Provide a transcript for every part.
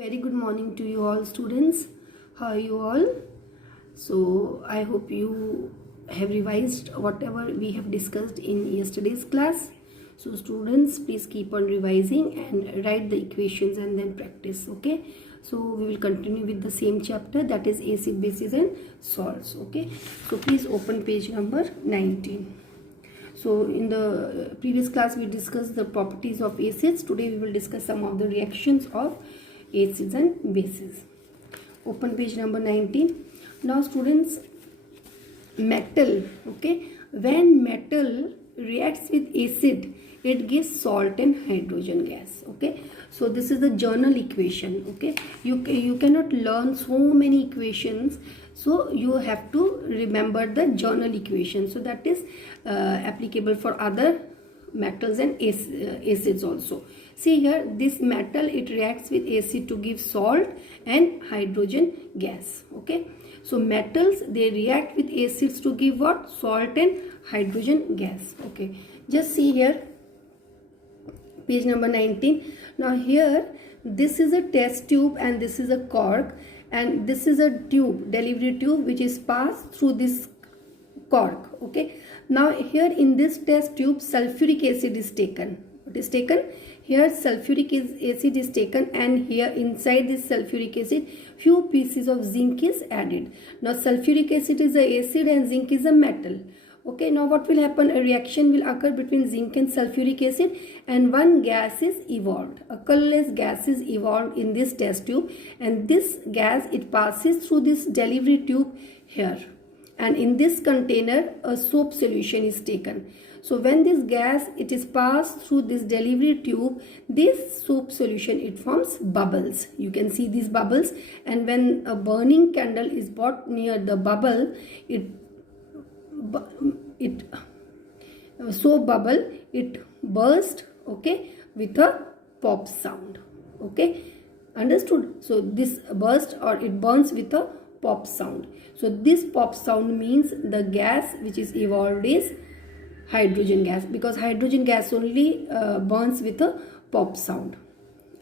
Very good morning to you all students. How are you all? So I hope you have revised whatever we have discussed in yesterday's class. So students, please keep on revising and write the equations and then practice. Okay. So we will continue with the same chapter, that is acid, bases and salts. Okay. So please open page number 19. So in the previous class we discussed the properties of acids. Today we will discuss some of the reactions of acids and bases. Open page number 19. Now students, metal, okay, when metal reacts with acid, it gives salt and hydrogen gas. Okay, so this is the journal equation. Okay, you cannot learn so many equations, so you have to remember the journal equation. So that is applicable for other metals and acids also. See here, this metal, it reacts with acid to give salt and hydrogen gas. Okay, so metals, they react with acids to give what? Salt and hydrogen gas. Okay, just see here, page number 19. Now here, this is a test tube and this is a cork, and this is a tube, delivery tube, which is passed through this cork. Okay, now here in this test tube, sulfuric acid is taken. What is taken? Here sulfuric acid is taken, and here inside this sulfuric acid few pieces of zinc is added. Now sulfuric acid is a acid and zinc is a metal. Okay, now what will happen? A reaction will occur between zinc and sulfuric acid, and one gas is evolved. A colorless gas is evolved in this test tube, and this gas, it passes through this delivery tube here, and in this container a soap solution is taken. So when this gas, it is passed through this delivery tube, this soap solution, it forms bubbles. You can see these bubbles, and when a burning candle is brought near the bubble, soap bubble, it burst, okay, with a pop sound. Okay, understood? So this burst, or it burns with a pop sound. So this pop sound means the gas which is evolved is hydrogen gas, because hydrogen gas only burns with a pop sound.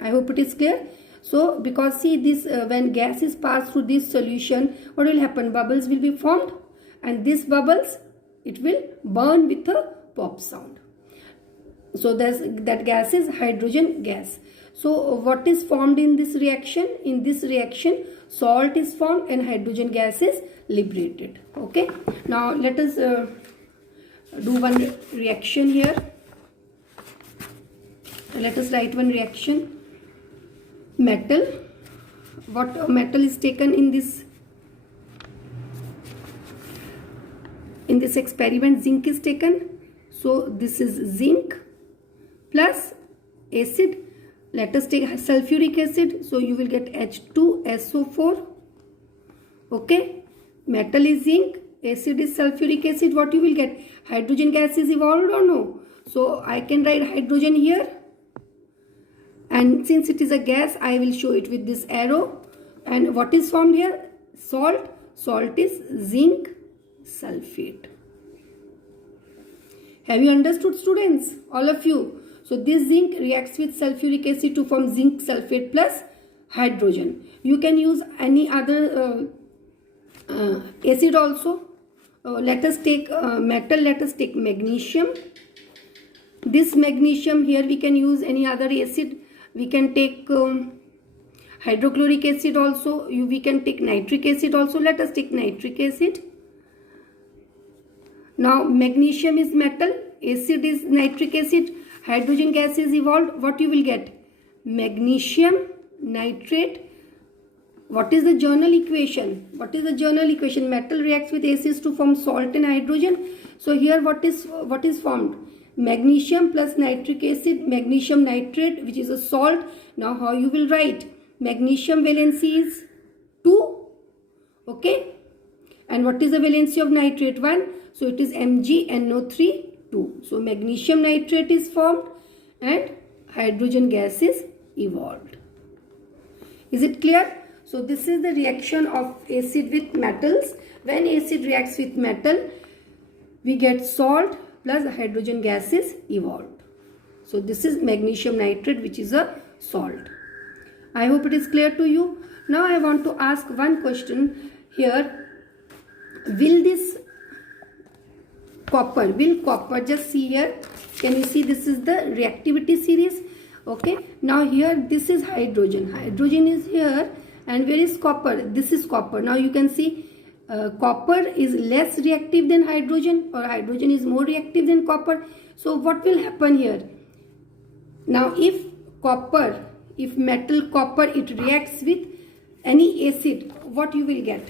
I hope it is clear. So because see this, when gas is passed through this solution, what will happen? Bubbles will be formed, and these bubbles, it will burn with a pop sound. So that gas is hydrogen gas. So what is formed in this reaction? In this reaction, salt is formed and hydrogen gas is liberated. Okay, now let us do one reaction here. Let us write one reaction. Metal, what metal is taken in this experiment? Zinc is taken. So this is zinc plus acid. Let us take sulfuric acid. So you will get H2SO4. Okay, metal is zinc, acid is sulfuric acid. What you will get? Hydrogen gas is evolved or no? So I can write hydrogen here, and since it is a gas, I will show it with this arrow. And what is formed here? Salt. Salt is zinc sulfate. Have you understood, students? All of you. So this zinc reacts with sulfuric acid to form zinc sulfate plus hydrogen. You can use any other acid also. Let us take metal. Let us take magnesium. This magnesium, here we can use any other acid. We can take hydrochloric acid also. We can take nitric acid also. Let us take nitric acid. Now magnesium is metal, acid is nitric acid, hydrogen gas is evolved. What you will get? Magnesium nitrate. What is the journal equation? What is the journal equation? Metal reacts with acids to form salt and hydrogen. So here what is formed? Magnesium plus nitric acid, magnesium nitrate, which is a salt. Now how you will write? Magnesium valency is 2. Okay, and what is the valency of nitrate? 1. So it is MgNO3 2. So magnesium nitrate is formed and hydrogen gas is evolved. Is it clear? So this is the reaction of acid with metals. When acid reacts with metal, we get salt plus hydrogen gas is evolved. So this is magnesium nitrate, which is a salt. I hope it is clear to you. Now I want to ask one question here. Will copper, just see here, can you see this is the reactivity series? Okay, now here this is hydrogen is here, and where is copper? This is copper. Now you can see copper is less reactive than hydrogen, or hydrogen is more reactive than copper. So what will happen here? Now if metal copper, it reacts with any acid, what you will get?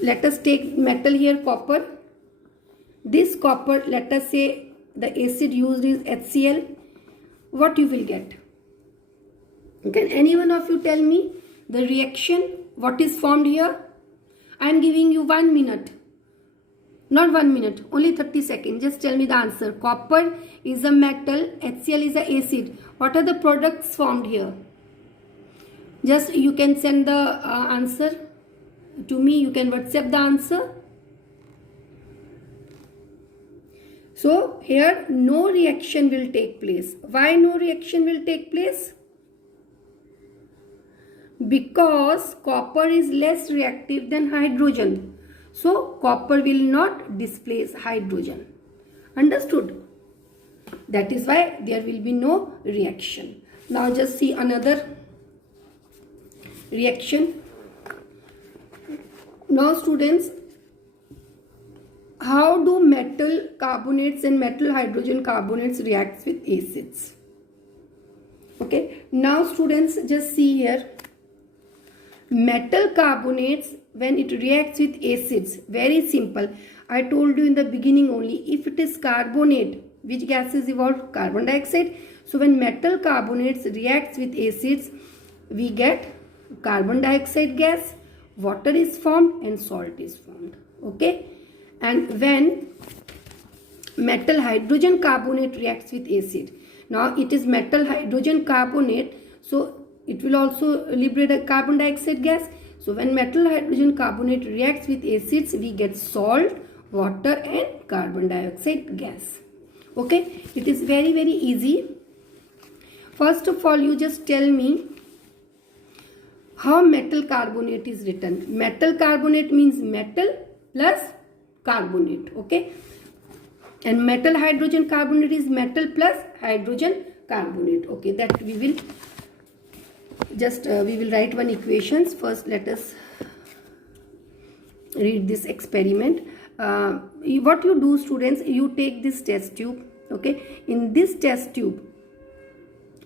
Let us take metal here, copper. This copper, let us say the acid used is HCl. What you will get? Can any one of you tell me the reaction? What is formed here? I am giving you 1 minute. Not 1 minute, only 30 seconds. Just tell me the answer. Copper is a metal, HCl is a acid. What are the products formed here? Just you can send the answer to me. You can WhatsApp the answer. So here no reaction will take place. Why no reaction will take place? Because copper is less reactive than hydrogen. So copper will not displace hydrogen. Understood? That is why there will be no reaction. Now just see another reaction. Now students, how do metal carbonates and metal hydrogen carbonates react with acids? Okay, now students, just see here. Metal carbonates, when it reacts with acids, very simple. I told you in the beginning only, if it is carbonate, which gases evolve? Carbon dioxide. So when metal carbonates reacts with acids, we get carbon dioxide gas, water is formed, and salt is formed. Okay. And when metal hydrogen carbonate reacts with acid, now it is metal hydrogen carbonate, so it will also liberate a carbon dioxide gas. So when metal hydrogen carbonate reacts with acids, we get salt, water, and carbon dioxide gas. Okay, it is very easy. First of all, you just tell me how metal carbonate is written. Metal carbonate means metal plus carbonate. Okay, and metal hydrogen carbonate is metal plus hydrogen carbonate. Okay, that we will just we will write one equations. First let us read this experiment. What you do, students, you take this test tube. Okay, in this test tube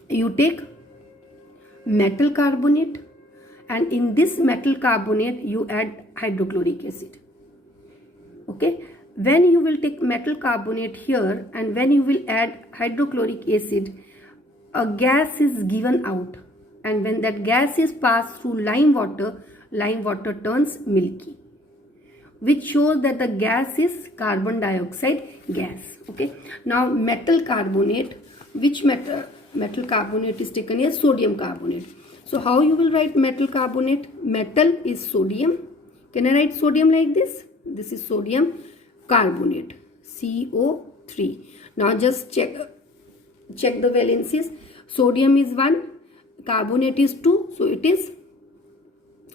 you take metal carbonate, and in this metal carbonate you add hydrochloric acid. Okay, when you will take metal carbonate here and when you will add hydrochloric acid, a gas is given out, and when that gas is passed through lime water turns milky, which shows that the gas is carbon dioxide gas. Okay, now metal carbonate, which metal carbonate is taken here? Sodium carbonate. So how you will write metal carbonate? Metal is sodium. Can I write sodium like this? This is sodium carbonate, CO3. Now just check the valencies. Sodium is 1, carbonate is 2, so it is,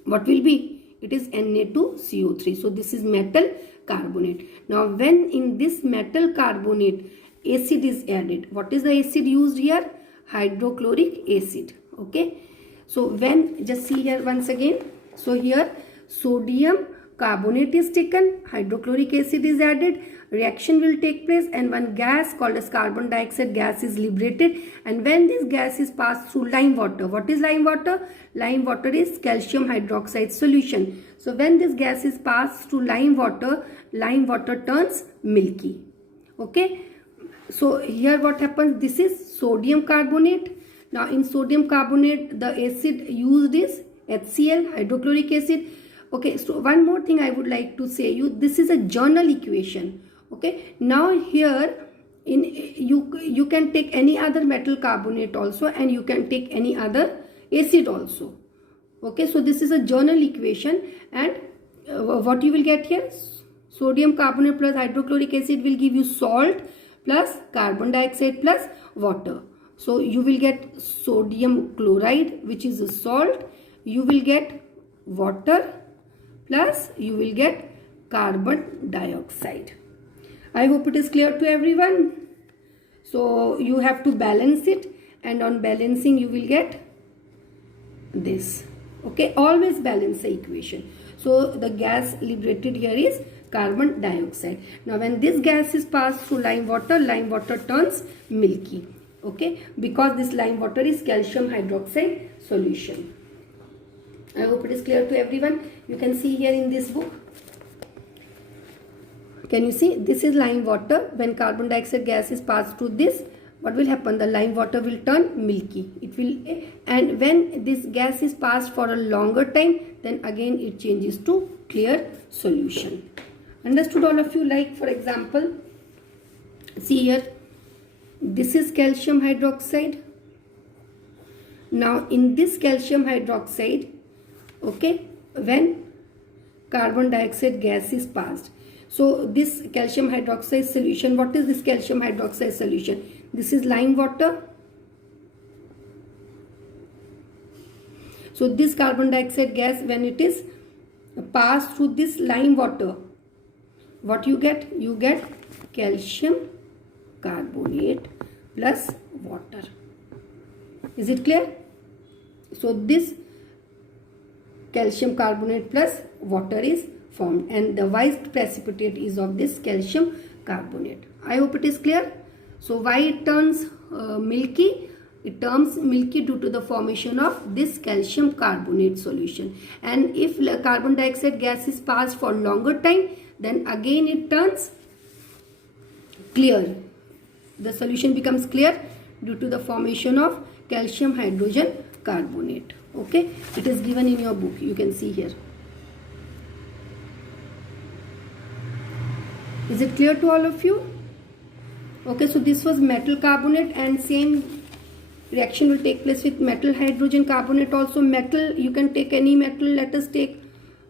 what will be? It is Na2CO3. So this is metal carbonate. Now when in this metal carbonate acid is added, what is the acid used here? Hydrochloric acid. Okay, so when, just see here once again. So here sodium carbonate is taken, hydrochloric acid is added, reaction will take place, and one gas called as carbon dioxide gas is liberated. And when this gas is passed through lime water, what is lime water? Lime water is calcium hydroxide solution. So when this gas is passed through lime water turns milky. Okay, so here what happens? This is sodium carbonate. Now in sodium carbonate the acid used is HCl, hydrochloric acid. Okay, so one more thing I would like to say you, this is a journal equation. Okay, now here in you can take any other metal carbonate also, and you can take any other acid also. Okay, so this is a journal equation, and what you will get here? Sodium carbonate plus hydrochloric acid will give you salt plus carbon dioxide plus water. So you will get sodium chloride, which is a salt. You will get water plus you will get carbon dioxide. I hope it is clear to everyone. So you have to balance it, and on balancing you will get this. Okay, always balance the equation. So the gas liberated here is carbon dioxide. Now when this gas is passed through lime water turns milky. Okay, because this lime water is calcium hydroxide solution. I hope it is clear to everyone. You can see here in this book. Can you see? This is lime water. When carbon dioxide gas is passed through this, what will happen? The lime water will turn milky. It will, and when this gas is passed for a longer time, then again it changes to clear solution. Understood all of you? Like for example, see here, this is calcium hydroxide. Now in this calcium hydroxide, okay, when carbon dioxide gas is passed, so this calcium hydroxide solution, what is this calcium hydroxide solution? This is lime water. So this carbon dioxide gas, when it is passed through this lime water, what you get? You get calcium carbonate plus water. Is it clear? So this calcium carbonate plus water is formed, and the white precipitate is of this calcium carbonate. I hope it is clear. So why it turns milky? It turns milky due to the formation of this calcium carbonate solution. And if carbon dioxide gas is passed for longer time, then again it turns clear. The solution becomes clear due to the formation of calcium hydrogen carbonate. Okay, it is given in your book. You can see here. Is it clear to all of you? Okay, so this was metal carbonate, and same reaction will take place with metal hydrogen carbonate also. Metal, you can take any metal. Let us take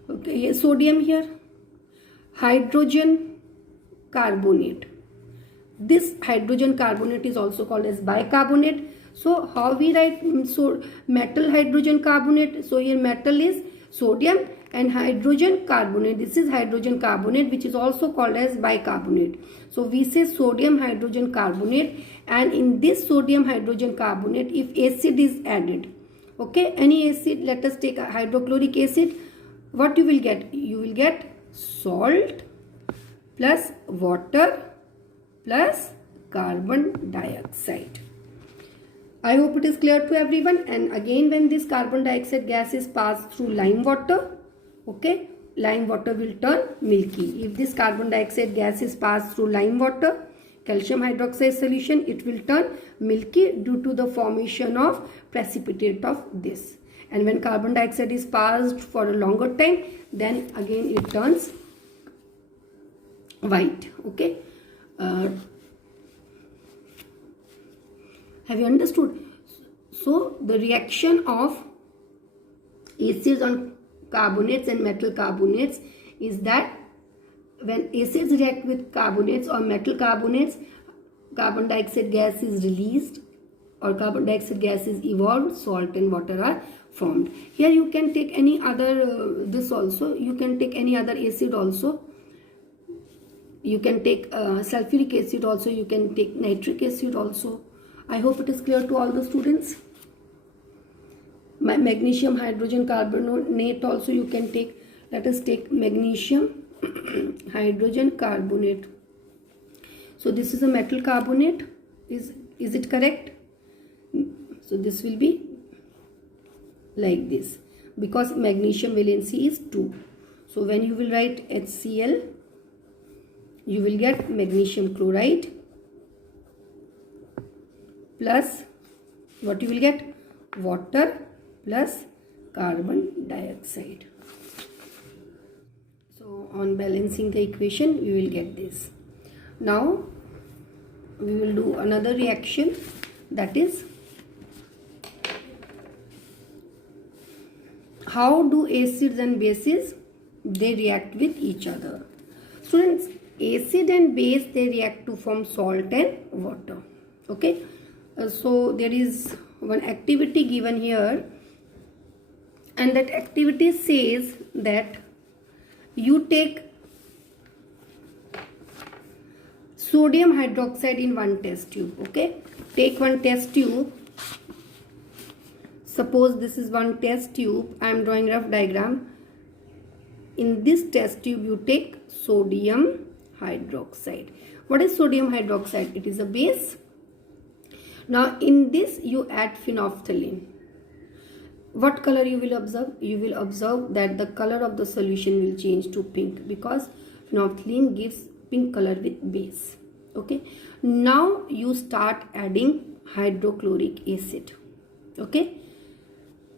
sodium here. Hydrogen carbonate. This hydrogen carbonate is also called as bicarbonate. So how we write metal hydrogen carbonate? So here metal is sodium and hydrogen carbonate. This is hydrogen carbonate, which is also called as bicarbonate. So we say sodium hydrogen carbonate, and in this sodium hydrogen carbonate, if acid is added, okay, any acid, let us take a hydrochloric acid, what you will get? You will get salt plus water plus carbon dioxide. I hope it is clear to everyone. And again, when this carbon dioxide gas is passed through lime water, okay, lime water will turn milky. If this carbon dioxide gas is passed through lime water, calcium hydroxide solution, it will turn milky due to the formation of precipitate of this. And when carbon dioxide is passed for a longer time, then again it turns white. Okay. Have you understood? So the reaction of acids on carbonates and metal carbonates is that when acids react with carbonates or metal carbonates, carbon dioxide gas is released or carbon dioxide gas is evolved, salt and water are formed. Here you can take any other this also, you can take any other acid also. You can take sulfuric acid also, you can take nitric acid also. I hope it is clear to all the students. Magnesium hydrogen carbonate also you can take. Let us take magnesium hydrogen carbonate. So this is a metal carbonate. Is it correct? So this will be like this because magnesium valency is 2. So when you will write HCl, you will get magnesium chloride plus what you will get? Water plus carbon dioxide. So on balancing the equation, we will get this. Now we will do another reaction, that is how do acids and bases they react with each other. Students, acid and base they react to form salt and water. Okay. So there is one activity given here, and that activity says that you take sodium hydroxide in one test tube. Okay, take one test tube. Suppose this is one test tube. I am drawing rough diagram. In this test tube you take sodium hydroxide. What is sodium hydroxide? It is a base. Now in this you add phenolphthalein. What color you will observe? You will observe that the color of the solution will change to pink, because phenolphthalein gives pink color with base. Okay, now you start adding hydrochloric acid. Okay,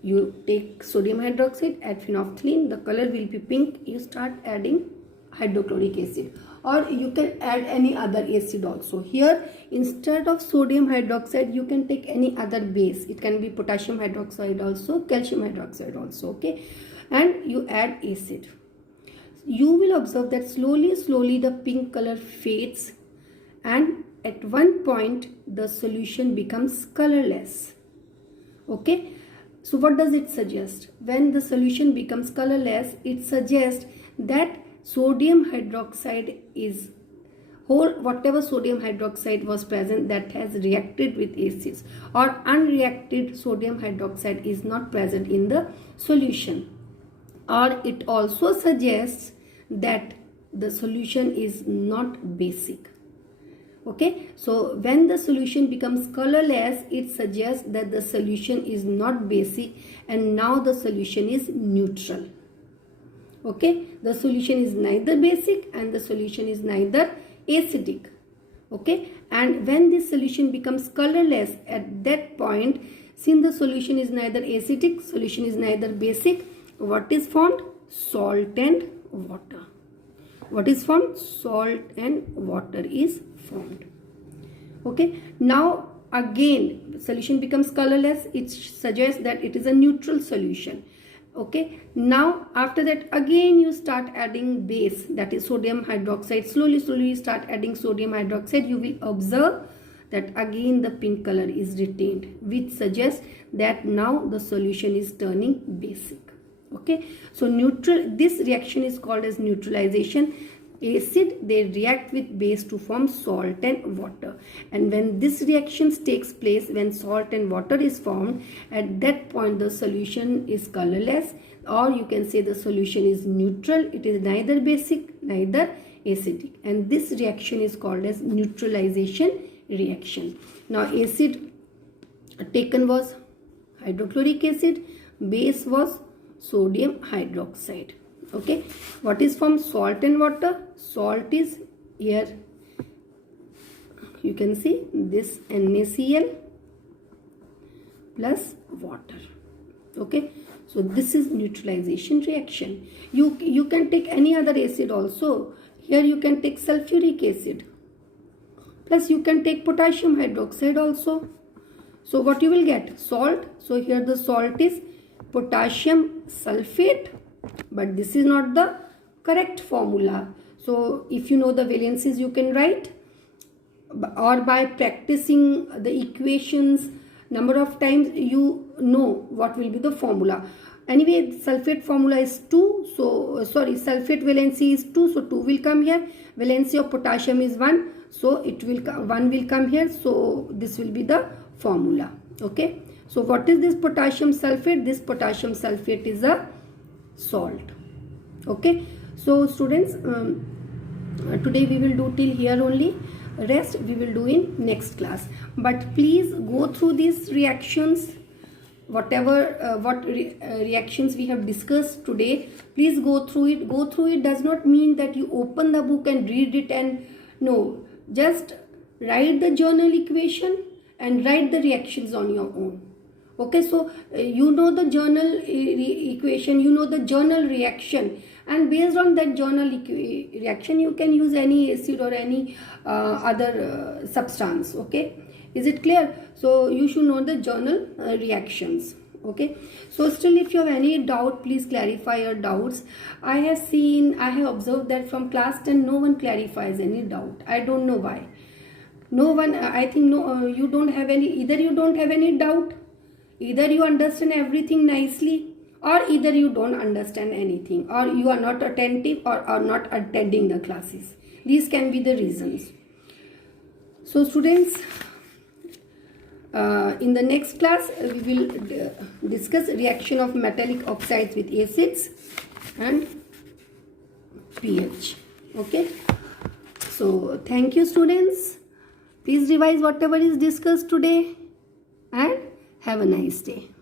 you take sodium hydroxide, add phenolphthalein, the color will be pink. You start adding hydrochloric acid, or you can add any other acid also. Here instead of sodium hydroxide you can take any other base. It can be potassium hydroxide also, calcium hydroxide also. Okay, and you add acid. You will observe that slowly the pink color fades, and at one point the solution becomes colorless. Okay, so what does it suggest? When the solution becomes colorless, it suggests that sodium hydroxide is whatever sodium hydroxide was present, that has reacted with acids, or unreacted sodium hydroxide is not present in the solution. Or it also suggests that the solution is not basic. Okay, so when the solution becomes colorless, it suggests that the solution is not basic, and now the solution is neutral. Okay, the solution is neither basic and the solution is neither acidic. Okay, and when this solution becomes colorless, at that point, since the solution is neither acidic, solution is neither basic, what is formed? Salt and water. What is formed? Salt and water is formed. Okay, now again solution becomes colorless. It suggests that it is a neutral solution. Okay, now after that again you start adding base, that is sodium hydroxide. Slowly you start adding sodium hydroxide. You will observe that again the pink color is retained, which suggests that now the solution is turning basic. Okay, so this reaction is called as neutralization. Acid, they react with base to form salt and water, and when this reaction takes place, when salt and water is formed, at that point the solution is colorless, or you can say the solution is neutral. It is neither basic neither acidic, and this reaction is called as neutralization reaction. Now acid taken was hydrochloric acid, base was sodium hydroxide. Okay, what is from salt and water? Salt is here, you can see this NaCl plus water. Okay, so this is neutralization reaction. You can take any other acid also. Here you can take sulfuric acid, plus you can take potassium hydroxide also. So what you will get? Salt. So here the salt is potassium sulfate, but this is not the correct formula. So if you know the valencies, you can write, or by practicing the equations number of times, you know what will be the formula. Anyway, sulfate formula is 2. So sulfate valency is 2. So 2 will come here. Valency of potassium is 1. So it will 1 will come here. So this will be the formula. Okay. So what is this potassium sulfate? This potassium sulfate is a salt. Okay, so students, today we will do till here only. Rest we will do in next class. But please go through these reactions, whatever reactions we have discussed today. Please go through it. Go through it does not mean that you open the book and read it, and no, just write the journal equation and write the reactions on your own. Okay, so you know the journal equation, you know the journal reaction, and based on that journal reaction you can use any acid or any other substance. Okay, is it clear? So you should know the journal reactions. Okay, so still if you have any doubt, please clarify your doubts. I have observed that from class 10 no one clarifies any doubt. I don't know why. No one, I think no, you don't have any, either you don't have any doubt, either you understand everything nicely, or either you don't understand anything, or you are not attentive or are not attending the classes. These can be the reasons. So students, in the next class we will discuss reaction of metallic oxides with acids and pH. Okay, so thank you students. Please revise whatever is discussed today and have a nice day.